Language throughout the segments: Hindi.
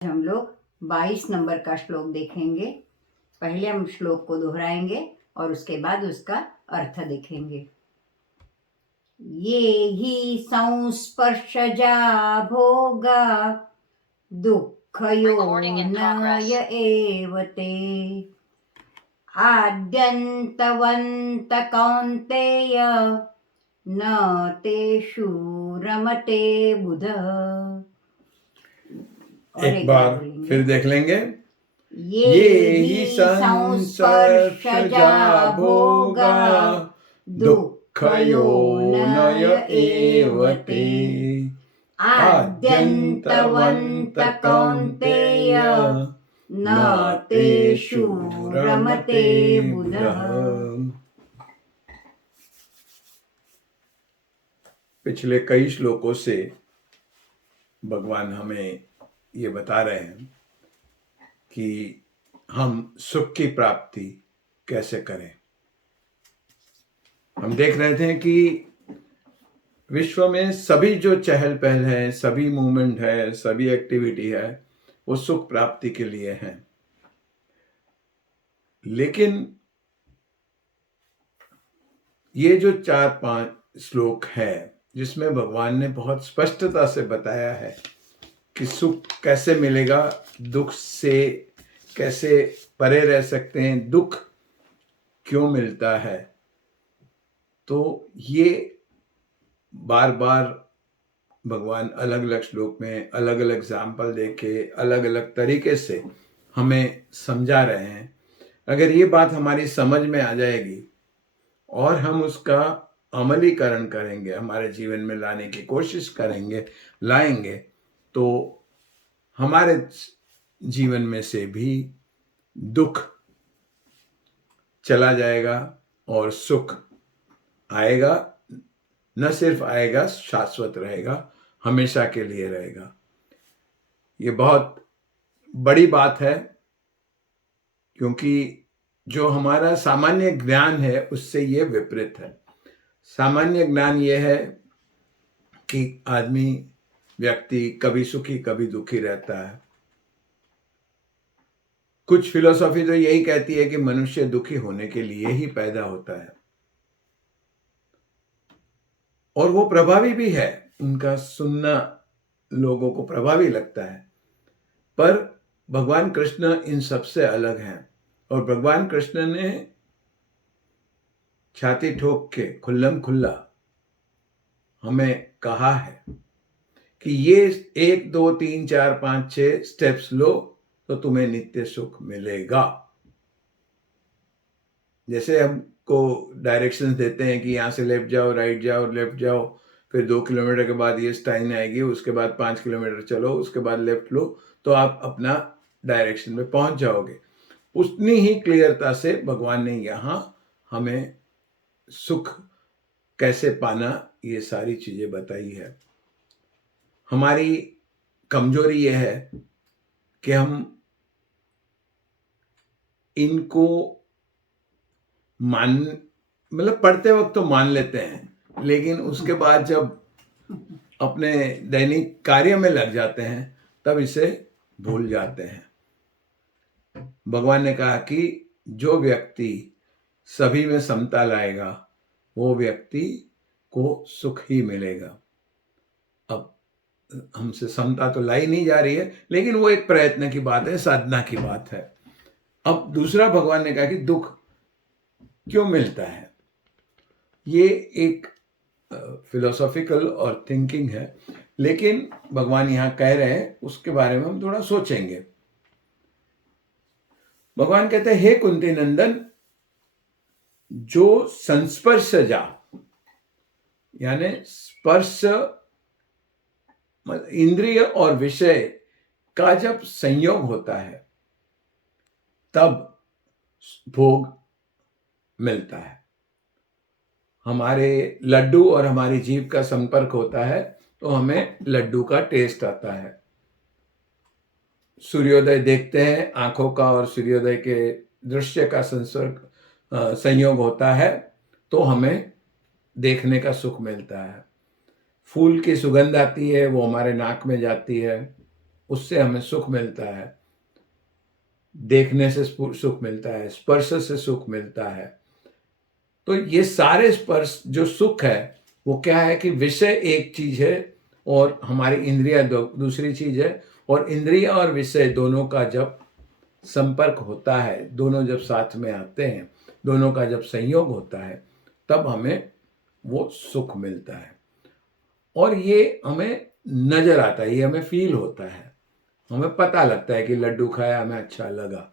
हम लोग 22 नंबर का श्लोक देखेंगे। पहले हम श्लोक को दोहराएंगे और उसके बाद उसका अर्थ देखेंगे। ये ही संस्पर्शजा भोगा दुःखयोनय एव ते आद्यन्तवन्त कौन्तेय न तेषु रमते बुध। एक बार फिर देख लेंगे। ये ही संस्पर्शजा भोगा दुःखयोनय एव ते आद्यन्तवन्त कौन्तेय न तेषु रमते बुधः। पिछले कई श्लोकों से भगवान हमें ये बता रहे हैं कि हम सुख की प्राप्ति कैसे करें। हम देख रहे थे कि विश्व में सभी जो चहल पहल है, सभी मूवमेंट है, सभी एक्टिविटी है, वो सुख प्राप्ति के लिए है। लेकिन ये जो 4-5 श्लोक है जिसमें भगवान ने बहुत स्पष्टता से बताया है कि सुख कैसे मिलेगा, दुख से कैसे परे रह सकते हैं, दुख क्यों मिलता है, तो ये बार बार भगवान अलग अलग श्लोक में अलग अलग एग्जाम्पल देके अलग अलग तरीके से हमें समझा रहे हैं। अगर ये बात हमारी समझ में आ जाएगी और हम उसका अमलीकरण करेंगे, हमारे जीवन में लाने की कोशिश करेंगे, लाएंगे, तो हमारे जीवन में से भी दुख चला जाएगा और सुख आएगा। न सिर्फ आएगा, शाश्वत रहेगा, हमेशा के लिए रहेगा। ये बहुत बड़ी बात है, क्योंकि जो हमारा सामान्य ज्ञान है उससे ये विपरीत है। सामान्य ज्ञान ये है कि आदमी, व्यक्ति कभी सुखी कभी दुखी रहता है। कुछ फिलोसॉफी तो यही कहती है कि मनुष्य दुखी होने के लिए ही पैदा होता है, और वो प्रभावी भी है, उनका सुनना लोगों को प्रभावी लगता है। पर भगवान कृष्ण इन सबसे अलग हैं, और भगवान कृष्ण ने छाती ठोक के खुल्लम खुल्ला हमें कहा है कि ये 1 2 3 4 5 6 स्टेप्स लो तो तुम्हें नित्य सुख मिलेगा। जैसे हमको डायरेक्शंस देते हैं कि यहाँ से लेफ्ट जाओ, राइट जाओ, लेफ्ट जाओ, फिर 2 किलोमीटर के बाद ये स्टाइन आएगी, उसके बाद 5 किलोमीटर चलो, उसके बाद लेफ्ट लो, तो आप अपना डायरेक्शन में पहुंच जाओगे। उतनी ही क्लियरता से भगवान ने यहाँ हमें सुख कैसे पाना, ये सारी चीजें बताई है। हमारी कमजोरी यह है कि हम इनको मतलब पढ़ते वक्त तो मान लेते हैं, लेकिन उसके बाद जब अपने दैनिक कार्य में लग जाते हैं तब इसे भूल जाते हैं। भगवान ने कहा कि जो व्यक्ति सभी में समता लाएगा वो व्यक्ति को सुख ही मिलेगा। अब हमसे समता तो लाई नहीं जा रही है, लेकिन वो एक प्रयत्न की बात है, साधना की बात है। अब दूसरा, भगवान ने कहा कि दुख क्यों मिलता है। ये एक फिलोसॉफिकल और थिंकिंग है, लेकिन भगवान यहां कह रहे हैं उसके बारे में हम थोड़ा सोचेंगे। भगवान कहते हैं, हे कुंती नंदन, जो संस्पर्शजा यानी स्पर्श इंद्रिय और विषय का जब संयोग होता है तब भोग मिलता है। हमारे लड्डू और हमारी जीभ का संपर्क होता है तो हमें लड्डू का टेस्ट आता है। सूर्योदय देखते हैं, आंखों का और सूर्योदय के दृश्य का संयोग होता है तो हमें देखने का सुख मिलता है। फूल की सुगंध आती है, वो हमारे नाक में जाती है, उससे हमें सुख मिलता है, देखने से सुख मिलता है, स्पर्श से सुख मिलता है। तो ये सारे स्पर्श जो सुख है वो क्या है कि विषय एक चीज है और हमारी इंद्रिया दूसरी चीज है, और इंद्रिया और विषय दोनों का जब संपर्क होता है, दोनों जब साथ में आते हैं, दोनों का जब संयोग होता है, तब हमें वो सुख मिलता है। और ये हमें नजर आता है, ये हमें फील होता है, हमें पता लगता है कि लड्डू खाया, हमें अच्छा लगा।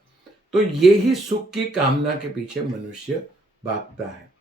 तो ये ही सुख की कामना के पीछे मनुष्य भागता है।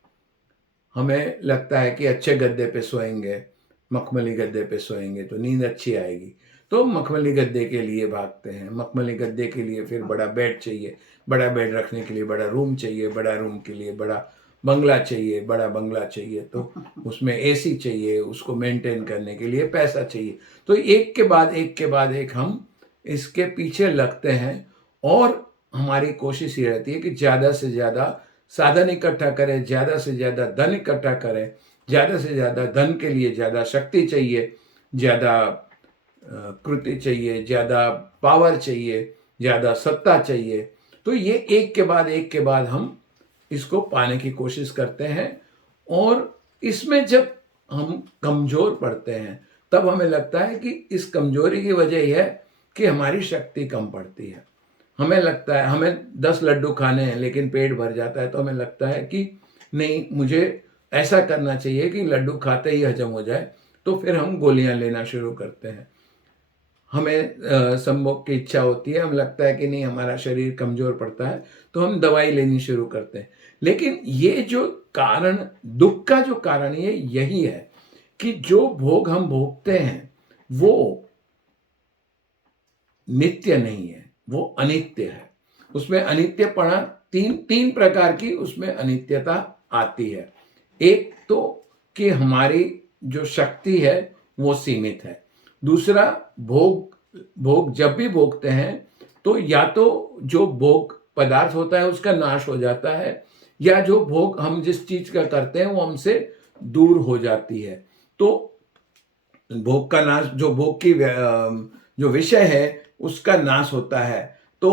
हमें लगता है कि अच्छे गद्दे पे सोएंगे, मखमली गद्दे पे सोएंगे तो नींद अच्छी आएगी, तो मखमली गद्दे के लिए भागते हैं। मखमली गद्दे के लिए फिर बड़ा बेड चाहिए, बड़ा बेड रखने के लिए बड़ा रूम चाहिए, बड़ा रूम के लिए बड़ा बंगला चाहिए, बड़ा बंगला चाहिए तो उसमें एसी चाहिए, उसको मेंटेन करने के लिए पैसा चाहिए। तो एक के बाद एक हम इसके पीछे लगते हैं, और हमारी कोशिश ये रहती है कि ज़्यादा से ज़्यादा साधन इकट्ठा करें, ज़्यादा से ज़्यादा धन इकट्ठा करें, ज़्यादा से ज़्यादा धन के लिए ज़्यादा शक्ति चाहिए, ज़्यादा कृति चाहिए, ज़्यादा पावर चाहिए, ज़्यादा सत्ता चाहिए। तो ये एक के बाद हम इसको पाने की कोशिश करते हैं, और इसमें जब हम कमज़ोर पड़ते हैं तब हमें लगता है कि इस कमज़ोरी की वजह यह है कि हमारी शक्ति कम पड़ती है। हमें लगता है हमें 10 लड्डू खाने हैं लेकिन पेट भर जाता है, तो हमें लगता है कि नहीं, मुझे ऐसा करना चाहिए कि लड्डू खाते ही हजम हो जाए, तो फिर हम गोलियां लेना शुरू करते हैं। हमें संभोग की इच्छा होती है, हमें लगता है कि नहीं, हमारा शरीर कमज़ोर पड़ता है, तो हम दवाई लेनी शुरू करते हैं। लेकिन ये जो कारण, दुख का जो कारण ये यही है कि जो भोग हम भोगते हैं वो नित्य नहीं है, वो अनित्य है। उसमें अनित्यपना तीन प्रकार की उसमें अनित्यता आती है। एक तो कि हमारी जो शक्ति है वो सीमित है। दूसरा, भोग जब भी भोगते हैं तो या तो जो भोग पदार्थ होता है उसका नाश हो जाता है, या जो भोग हम जिस चीज का करते हैं वो हमसे दूर हो जाती है। तो भोग का नाश, जो भोग की जो विषय है उसका नाश होता है तो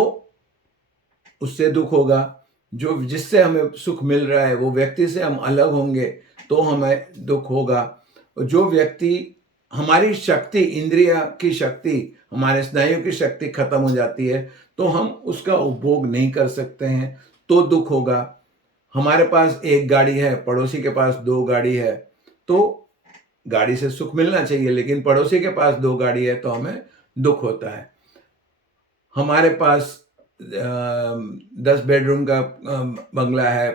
उससे दुख होगा। जो जिससे हमें सुख मिल रहा है वो व्यक्ति से हम अलग होंगे तो हमें दुख होगा। जो व्यक्ति, हमारी शक्ति, इंद्रिया की शक्ति, हमारे स्नायु की शक्ति खत्म हो जाती है तो हम उसका उपभोग नहीं कर सकते हैं तो दुख होगा। हमारे पास एक गाड़ी है, पड़ोसी के पास 2 गाड़ी है, तो गाड़ी से सुख मिलना चाहिए, लेकिन पड़ोसी के पास 2 गाड़ी है तो हमें दुख होता है। हमारे पास 10 बेडरूम का बंगला है,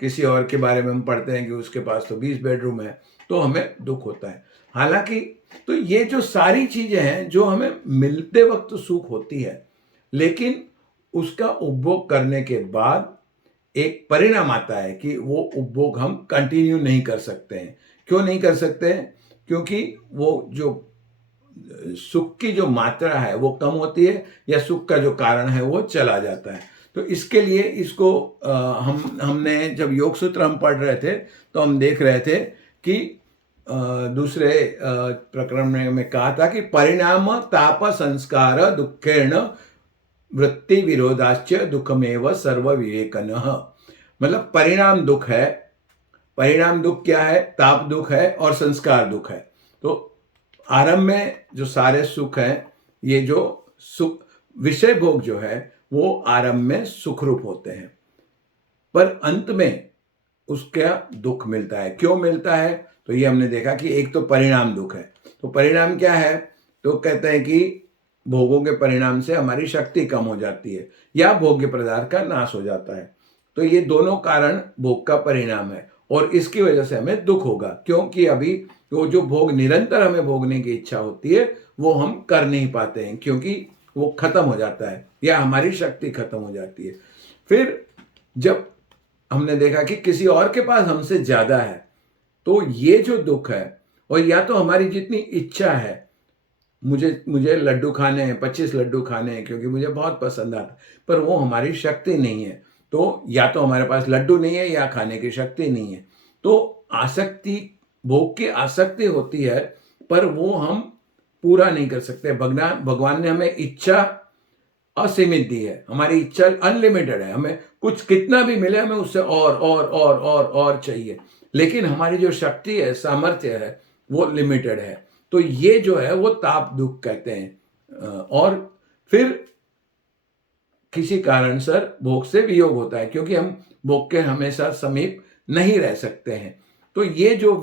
किसी और के बारे में हम पढ़ते हैं कि उसके पास तो 20 बेडरूम है, तो हमें दुख होता है। हालांकि तो ये जो सारी चीजें हैं जो हमें मिलते वक्त सुख होती है, लेकिन उसका उपभोग करने के बाद एक परिणाम आता है कि वो उपभोग हम कंटिन्यू नहीं कर सकते हैं। क्यों नहीं कर सकते हैं? क्योंकि वो जो सुख की जो मात्रा है वो कम होती है, या सुख का जो कारण है वो चला जाता है। तो इसके लिए इसको हमने जब योग सूत्र हम पढ़ रहे थे तो हम देख रहे थे कि दूसरे प्रकरण में कहा था कि परिणाम ताप संस्कार दुखेण वृत्ति विरोधाश्च दुखमेव सर्व विवेकनः। मतलब परिणाम दुख है। परिणाम दुख क्या है? ताप दुख है और संस्कार दुख है। तो आरंभ में जो सारे सुख हैं, ये जो सुख विषय भोग जो है वो आरंभ में सुख रूप होते हैं, पर अंत में उसका दुख मिलता है। क्यों मिलता है? तो ये हमने देखा कि एक तो परिणाम दुख है। तो परिणाम क्या है? तो कहते हैं कि भोगों के परिणाम से हमारी शक्ति कम हो जाती है या भोग्य पदार्थ का नाश हो जाता है। तो ये दोनों कारण भोग का परिणाम है, और इसकी वजह से हमें दुख होगा, क्योंकि अभी वो जो भोग निरंतर हमें भोगने की इच्छा होती है वो हम कर नहीं पाते हैं, क्योंकि वो खत्म हो जाता है या हमारी शक्ति खत्म हो जाती है। फिर जब हमने देखा कि किसी और के पास हमसे ज्यादा है, तो ये जो दुख है, और या तो हमारी जितनी इच्छा है, मुझे लड्डू खाने हैं, 25 लड्डू खाने हैं क्योंकि मुझे बहुत पसंद आता है, पर वो हमारी शक्ति नहीं है। तो या तो हमारे पास लड्डू नहीं है या खाने की शक्ति नहीं है। तो आसक्ति, भोग की आसक्ति होती है, पर वो हम पूरा नहीं कर सकते। भगवान ने हमें इच्छा असीमित दी है, हमारी इच्छा अनलिमिटेड है, हमें कुछ कितना भी मिले हमें उससे और चाहिए, लेकिन हमारी जो शक्ति है, सामर्थ्य है, वो लिमिटेड है। तो ये जो है वो ताप दुख कहते हैं। और फिर किसी कारण सर भोग से वियोग होता है, क्योंकि हम भोग के हमेशा समीप नहीं रह सकते हैं। तो ये जो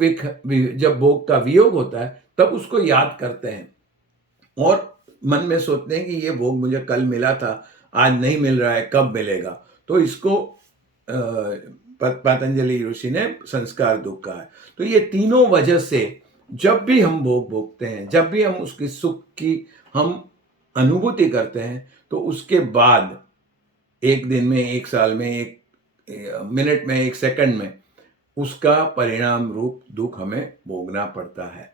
जब भोग का वियोग होता है तब उसको याद करते हैं और मन में सोचते हैं कि ये भोग मुझे कल मिला था, आज नहीं मिल रहा है, कब मिलेगा। तो इसको पतंजलि ऋषि ने संस्कार दुख कहा है। तो ये तीनों वजह से जब भी हम भोग भोगते हैं, जब भी हम उसकी सुख की हम अनुभूति करते हैं, तो उसके बाद एक दिन में, एक साल में, एक मिनट में, एक सेकंड में उसका परिणाम रूप दुख हमें भोगना पड़ता है।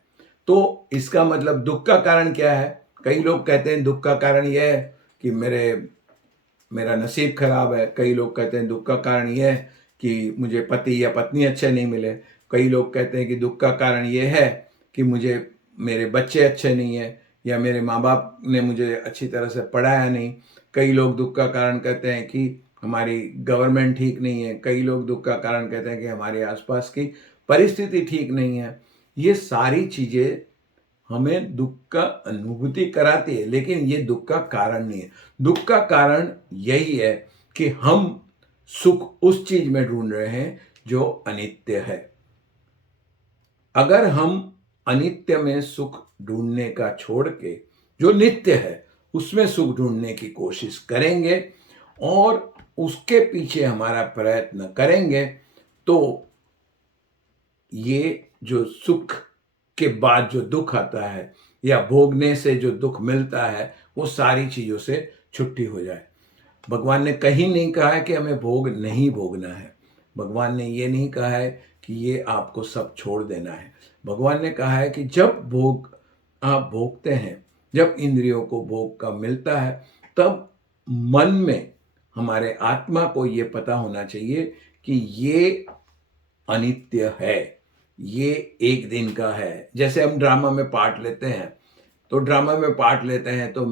तो इसका मतलब दुख का कारण क्या है? कई लोग कहते हैं दुख का कारण यह है कि मेरा नसीब खराब है। कई लोग कहते हैं दुख का कारण यह है कि मुझे पति या पत्नी अच्छे नहीं मिले। कई लोग कहते हैं कि दुख का कारण यह है कि मुझे मेरे बच्चे अच्छे नहीं है, या मेरे माँ बाप ने मुझे अच्छी तरह से पढ़ाया नहीं। कई लोग दुख का कारण कहते हैं कि हमारी गवर्नमेंट ठीक नहीं है। कई लोग दुख का कारण कहते हैं कि हमारे आसपास की परिस्थिति ठीक नहीं है। ये सारी चीज़ें हमें दुख का अनुभूति कराती है, लेकिन ये दुख का कारण नहीं है। दुख का कारण यही है कि हम सुख उस चीज में ढूंढ रहे हैं जो अनित्य है। अगर हम अनित्य में सुख ढूंढने का छोड़ के जो नित्य है उसमें सुख ढूंढने की कोशिश करेंगे और उसके पीछे हमारा प्रयत्न करेंगे, तो ये जो सुख के बाद जो दुख आता है या भोगने से जो दुख मिलता है, वो सारी चीजों से छुट्टी हो जाए। भगवान ने कहीं नहीं कहा है कि हमें भोग नहीं भोगना है। भगवान ने ये नहीं कहा है कि ये आपको सब छोड़ देना है। भगवान ने कहा है कि जब भोग आप भोगते हैं, जब इंद्रियों को भोग का मिलता है, तब मन में हमारे आत्मा को ये पता होना चाहिए कि ये अनित्य है, ये एक दिन का है। जैसे हम ड्रामा में पार्ट लेते हैं, तो ड्रामा में पार्ट लेते हैं तो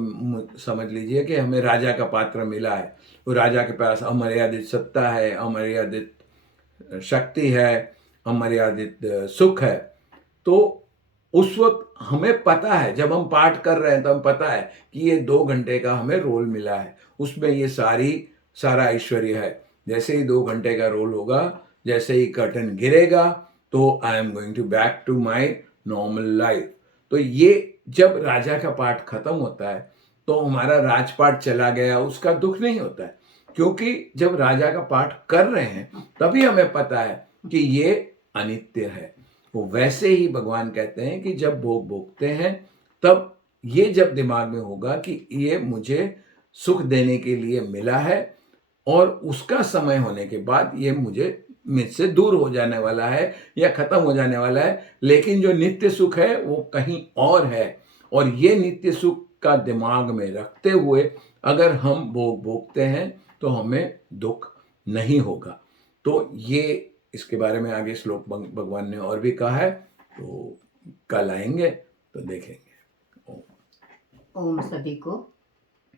समझ लीजिए कि हमें राजा का पात्र मिला है। तो राजा के पास अमर्यादित सत्ता है, अमर्यादित शक्ति है, अमर्यादित सुख है। तो उस वक्त हमें पता है, जब हम पाठ कर रहे हैं तो हम पता है कि ये 2 घंटे का हमें रोल मिला है, उसमें ये सारा ऐश्वर्य है। जैसे ही 2 घंटे का रोल होगा, जैसे ही कर्टन गिरेगा, तो I am going to back to my normal life. तो ये जब राजा का पाठ खत्म होता है तो हमारा राजपाट चला गया, उसका दुख नहीं होता है, क्योंकि जब राजा का पाठ कर रहे हैं तभी हमें पता है कि ये अनित्य है। वो वैसे ही भगवान कहते हैं कि जब भोग भोगते हैं तब ये जब दिमाग में होगा कि ये मुझे सुख देने के लिए मिला है और उसका समय होने के बाद ये मुझसे दूर हो जाने वाला है या खत्म हो जाने वाला है, लेकिन जो नित्य सुख है वो कहीं और है। और ये नित्य सुख का दिमाग में रखते हुए अगर हम भोग भोगते हैं तो हमें दुख नहीं होगा। तो ये इसके बारे में आगे श्लोक भगवान ने और भी कहा है, तो कल आएंगे तो देखेंगे। ओम सभी को